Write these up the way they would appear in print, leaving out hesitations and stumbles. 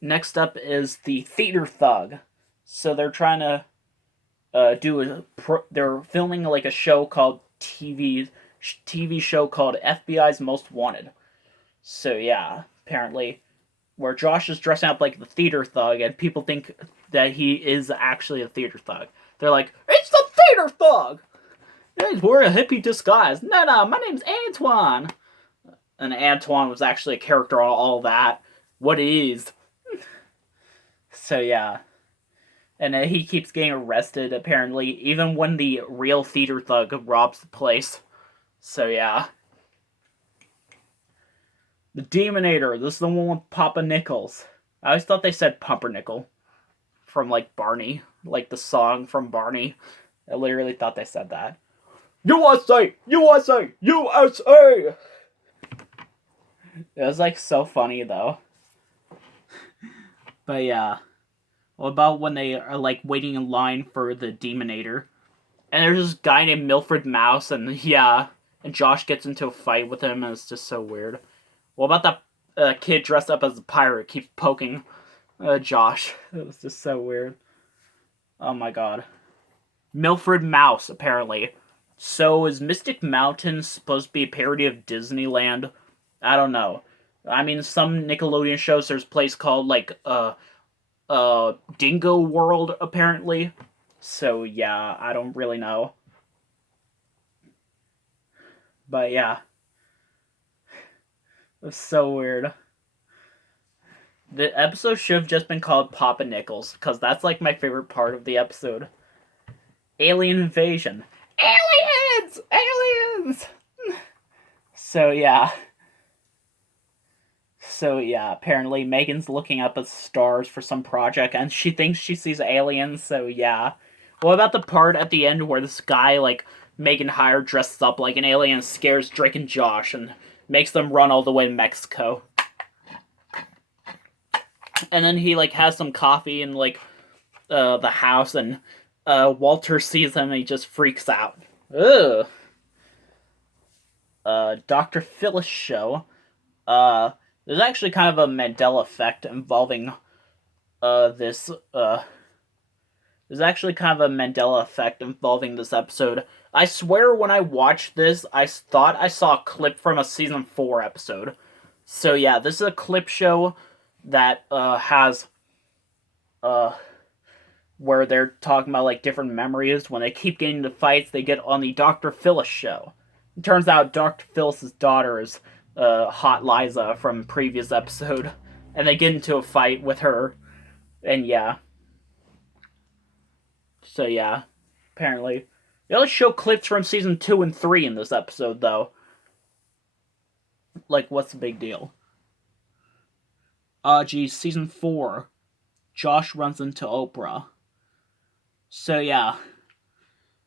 Next up is the Theater Thug. So they're trying to they're filming like a show called TV show called FBI's Most Wanted. So yeah, apparently where Josh is dressing up like the theater thug, and people think that he is actually a theater thug. They're like, "It's the theater thug! He's wearing a hippie disguise." No, my name's Antoine. And Antoine was actually a character on all that. What is? So yeah, and he keeps getting arrested apparently, even when the real theater thug robs the place. So yeah, the Demonator. This is the one with Papa Nichols. I always thought they said Pumpernickel from like Barney, like the song from Barney. I literally thought they said that. USA, USA, USA. It was like so funny though. But yeah, what about when they are like waiting in line for the Demonator, and there's this guy named Milfred Mouse, and yeah, and Josh gets into a fight with him, and it's just so weird. What about that kid dressed up as a pirate keeps poking Josh? It was just so weird. Oh my god. Milfred Mouse, apparently. So is Mystic Mountain supposed to be a parody of Disneyland? I don't know. I mean, some Nickelodeon shows there's a place called like Dingo World apparently. So yeah, I don't really know. But yeah, it's so weird. The episode should have just been called Papa Nichols, because that's like my favorite part of the episode. Alien invasion. Aliens! Aliens! So yeah. So yeah, apparently Megan's looking up at stars for some project and she thinks she sees aliens, so yeah. What about the part at the end where this guy, like, Megan hired dresses up like an alien, scares Drake and Josh and makes them run all the way to Mexico? And then he, like, has some coffee in, like, the house and Walter sees him and he just freaks out. Ugh. Dr. Phyllis show. Uh, there's actually kind of a Mandela effect involving this. There's actually kind of a Mandela effect involving this episode. I swear when I watched this, I thought I saw a clip from a season 4 episode. So yeah, this is a clip show that has uh where they're talking about like different memories. When they keep getting into fights, they get on the Dr. Phyllis show. It turns out Dr. Phyllis's daughter is Hot Liza from previous episode, and they get into a fight with her, and yeah. So yeah, apparently they only show clips from season 2 and 3 in this episode, though. Like, what's the big deal? Geez, season 4, Josh runs into Oprah. So yeah,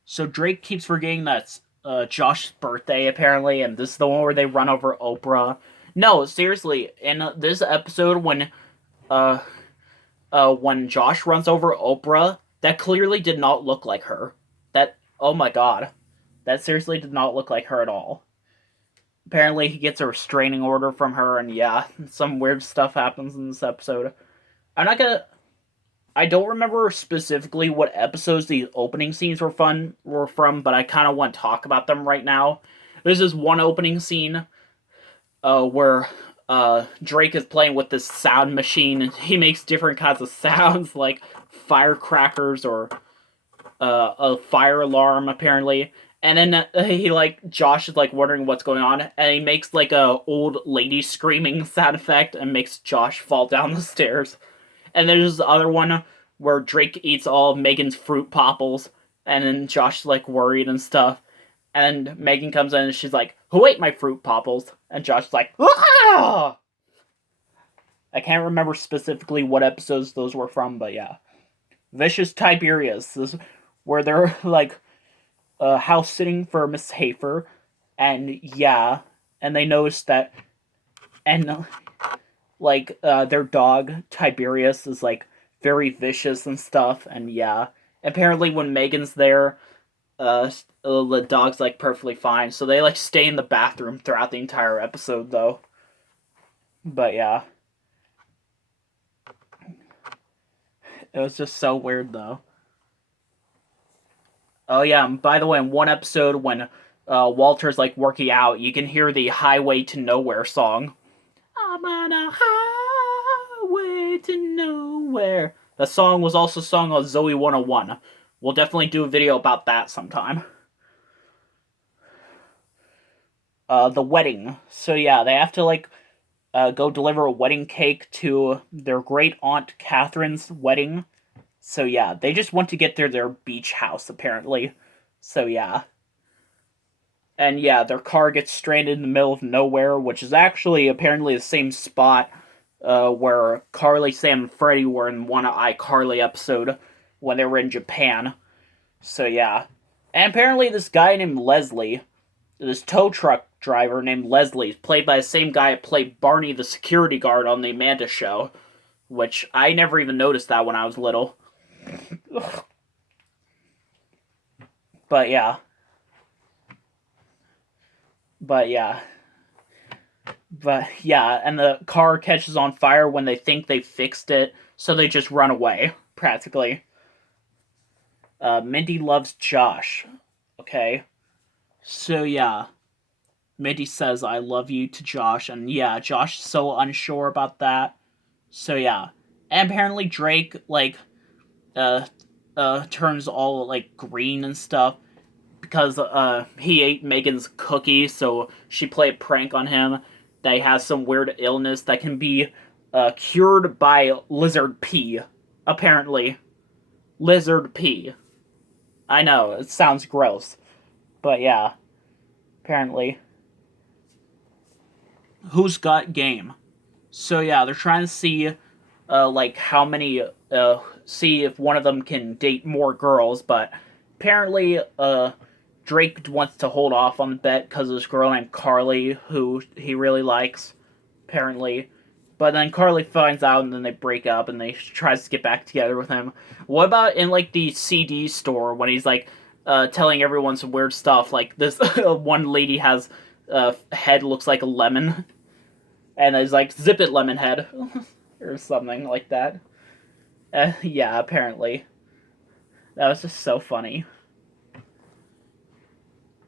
so Drake keeps forgetting that's Josh's birthday apparently, and this is the one where they run over Oprah. No, seriously, in this episode uh when Josh runs over Oprah, that clearly did not look like her. That, oh my god, that seriously did not look like her at all. Apparently, he gets a restraining order from her, and yeah, some weird stuff happens in this episode. I'm not gonna. I don't remember specifically what episodes the opening scenes were from, but I kind of want to talk about them right now. There's this one opening scene where Drake is playing with this sound machine, and he makes different kinds of sounds, like firecrackers or a fire alarm, apparently. And then he like Josh is like wondering what's going on, and he makes like a old lady screaming sound effect and makes Josh fall down the stairs. And there's this other one where Drake eats all of Megan's fruit popples, and then Josh's like worried and stuff. And Megan comes in and she's like, "Who ate my fruit popples?" And Josh's like, "Ah!" I can't remember specifically what episodes those were from, but yeah. Vicious Tiberius, this where they're like house sitting for Miss Hafer, and yeah, and they notice that, and like their dog Tiberius is like very vicious and stuff, and yeah, apparently when Megan's there, the dog's like perfectly fine, so they like stay in the bathroom throughout the entire episode though. But yeah, It was just so weird, though. Oh yeah, and by the way, in one episode when Walter's like working out, you can hear the Highway to Nowhere song. I'm on a highway to nowhere. The song was also sung on Zoe 101. We'll definitely do a video about that sometime. The wedding. So yeah, they have to like go deliver a wedding cake to their great aunt Catherine's wedding. So yeah, they just want to get their beach house apparently. So yeah. And yeah, their car gets stranded in the middle of nowhere, which is actually apparently the same spot where Carly, Sam, and Freddy were in one iCarly episode when they were in Japan. So yeah. And apparently this guy named Leslie, this tow truck driver named Leslie, played by the same guy that played Barney the security guard on The Amanda Show, which I never even noticed that when I was little. But yeah. But yeah. And the car catches on fire when they think they fixed it, so they just run away, practically. Mindy loves Josh. Okay. So yeah. Mindy says, I love you to Josh, and yeah, Josh is so unsure about that. So yeah. And apparently Drake, like, turns all, like, green and stuff because, he ate Megan's cookie, so she played a prank on him that he has some weird illness that can be, cured by lizard pee, apparently. Lizard pee. I know, it sounds gross. But yeah, apparently. Who's got game? So yeah, they're trying to see, like, how many, see if one of them can date more girls, but apparently, Drake wants to hold off on the bet because of this girl named Carly, who he really likes, apparently. But then Carly finds out, and then they break up, and they tries to get back together with him. What about in, like, the CD store, when he's, like, telling everyone some weird stuff, like, this one lady has head looks like a lemon, and is like, zip it, lemon head, or something like that. Yeah, apparently. That was just so funny.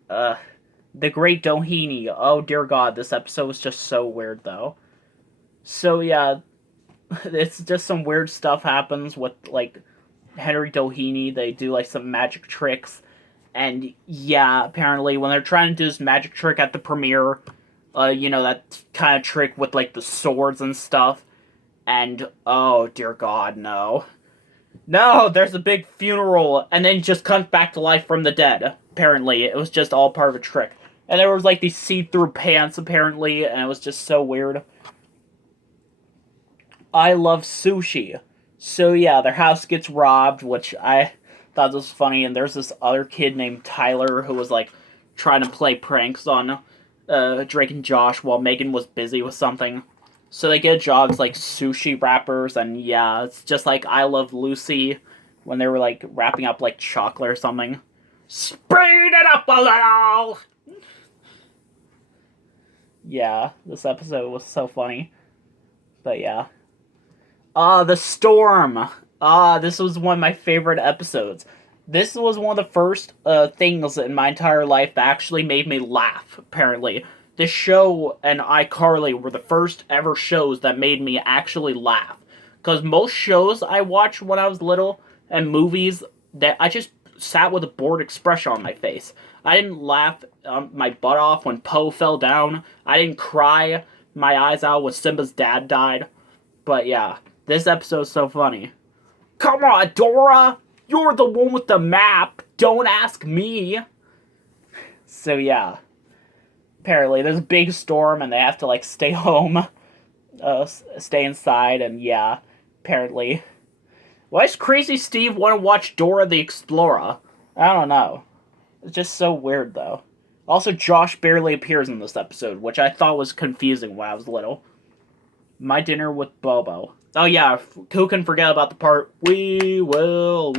The Great Doheny. Oh dear God, this episode was just so weird though. So yeah, it's just some weird stuff happens with like Henry Doheny. They do like some magic tricks, and yeah, apparently when they're trying to do this magic trick at the premiere, that kind of trick with like the swords and stuff, and oh dear God, no. No, there's a big funeral, and then he just comes back to life from the dead. Apparently, it was just all part of a trick. And there was like these see-through pants, apparently, and it was just so weird. I love sushi. So yeah, their house gets robbed, which I thought was funny, and there's this other kid named Tyler who was like trying to play pranks on Drake and Josh while Megan was busy with something. So they get jobs like sushi wrappers, and yeah, it's just like I Love Lucy when they were like wrapping up like chocolate or something. Speed it up a little! Yeah, this episode was so funny. But yeah. The Storm. This was one of my favorite episodes. This was one of the first things in my entire life that actually made me laugh, apparently. This show and iCarly were the first ever shows that made me actually laugh. Because most shows I watched when I was little, and movies, that I just sat with a bored expression on my face. I didn't laugh my butt off when Poe fell down. I didn't cry my eyes out when Simba's dad died. But yeah, this episode's so funny. Come on, Dora! You're the one with the map! Don't ask me! So yeah. Apparently, there's a big storm and they have to, like, stay home. Stay inside, and yeah. Apparently. Why does Crazy Steve want to watch Dora the Explorer? I don't know. It's just so weird, though. Also, Josh barely appears in this episode, which I thought was confusing when I was little. My dinner with Bobo. Oh yeah, who can forget about the part, we will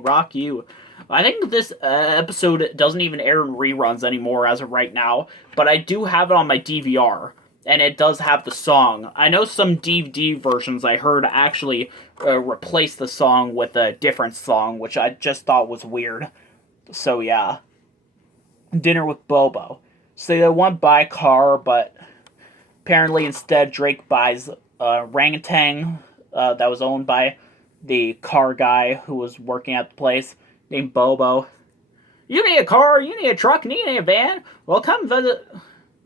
rock you. I think this episode doesn't even air in reruns anymore as of right now, but I do have it on my DVR. and it does have the song. I know some DVD versions I heard actually replace the song with a different song, which I just thought was weird. So yeah, dinner with Bobo. So they want to buy a car, but apparently instead Drake buys a orangutan that was owned by the car guy who was working at the place named Bobo. You need a car, you need a truck, you need a van? Well, come visit.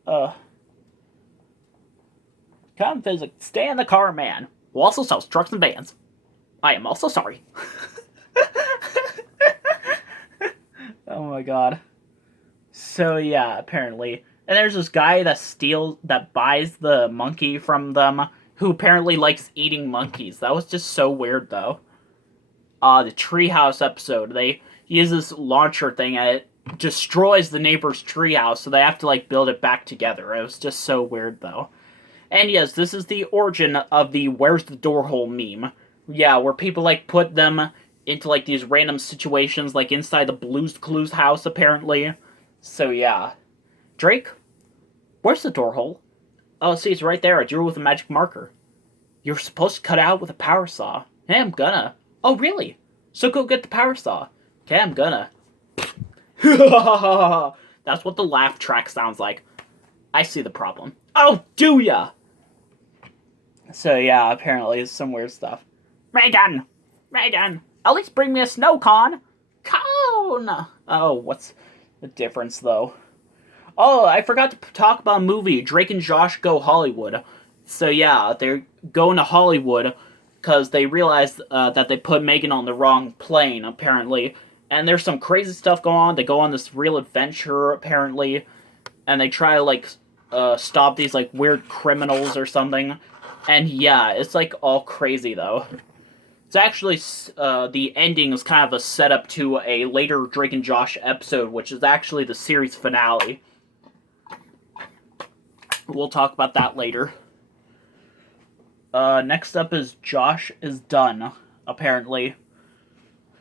Uh, Come visit. Stay in the car, man. Who also sells trucks and vans. I am also sorry. Oh my god. So yeah, apparently. And there's this guy that buys the monkey from them, who apparently likes eating monkeys. That was just so weird, though. The treehouse episode, they use this launcher thing and it destroys the neighbor's treehouse, so they have to, like, build it back together. It was just so weird, though. And yes, this is the origin of the "Where's the door hole" meme. Yeah, where people, like, put them into, like, these random situations, like inside the Blue's Clues house, apparently. So yeah. Drake, where's the door hole? Oh, see, it's right there. I drew with a magic marker. You're supposed to cut it out with a power saw. Hey, I'm gonna. Oh, really? So go get the power saw. Okay, I'm gonna. That's what the laugh track sounds like. I see the problem. Oh, do ya? So yeah, apparently it's some weird stuff. Megan! Megan! At least bring me a snow cone! Cone! Oh, what's the difference, though? Oh, I forgot to talk about a movie, Drake and Josh Go Hollywood. So yeah, they're going to Hollywood because they realized that they put Megan on the wrong plane, apparently. And there's some crazy stuff going on. They go on this real adventure, apparently. And they try to, like, stop these, like, weird criminals or something. And yeah, it's, like, all crazy, though. It's actually, the ending is kind of a setup to a later Drake and Josh episode, which is actually the series finale. We'll talk about that later. Next up is Josh is done, apparently.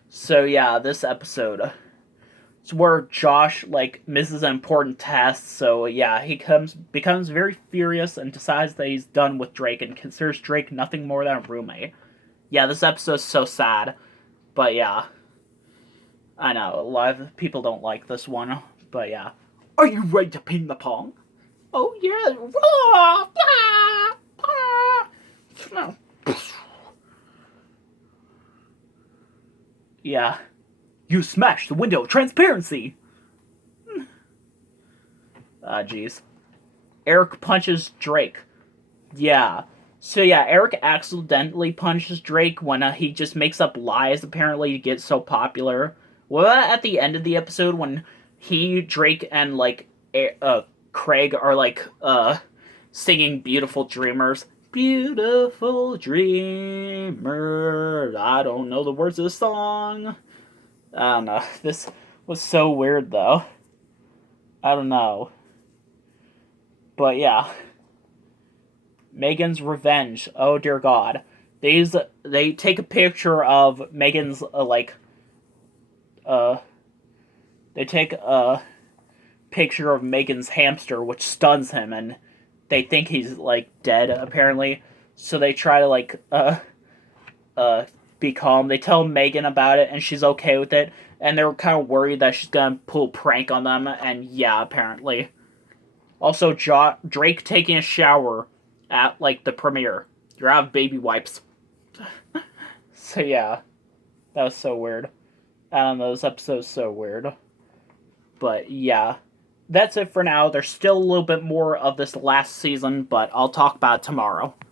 So yeah, this episode. It's where Josh, like, misses an important task, so yeah, he becomes very furious and decides that he's done with Drake and considers Drake nothing more than a roommate. Yeah, this episode's so sad. But yeah. I know, a lot of people don't like this one, but yeah. Are you ready to ping the pong? Oh yeah. Yeah. You smashed the window of transparency! Ah, jeez. Eric punches Drake. Yeah. So yeah, Eric accidentally punches Drake when he just makes up lies, apparently, to get so popular. Well, at the end of the episode, when Drake, and, like, Craig are, like, singing Beautiful Dreamers. Beautiful dreamers. I don't know the words of the song. I don't know. This was so weird, though. I don't know. But yeah. Megan's revenge. Oh dear God. They take a picture of Megan's, they take a picture of Megan's hamster, which stuns him, and they think he's, like, dead, apparently. So they try to, like, be calm. They tell Megan about it, and she's okay with it. And they're kind of worried that she's gonna pull a prank on them, and yeah, apparently. Also, Drake taking a shower at, like, the premiere. You're out of baby wipes. So yeah, that was so weird. I don't know, this episode's so weird. But yeah, that's it for now. There's still a little bit more of this last season, but I'll talk about it tomorrow.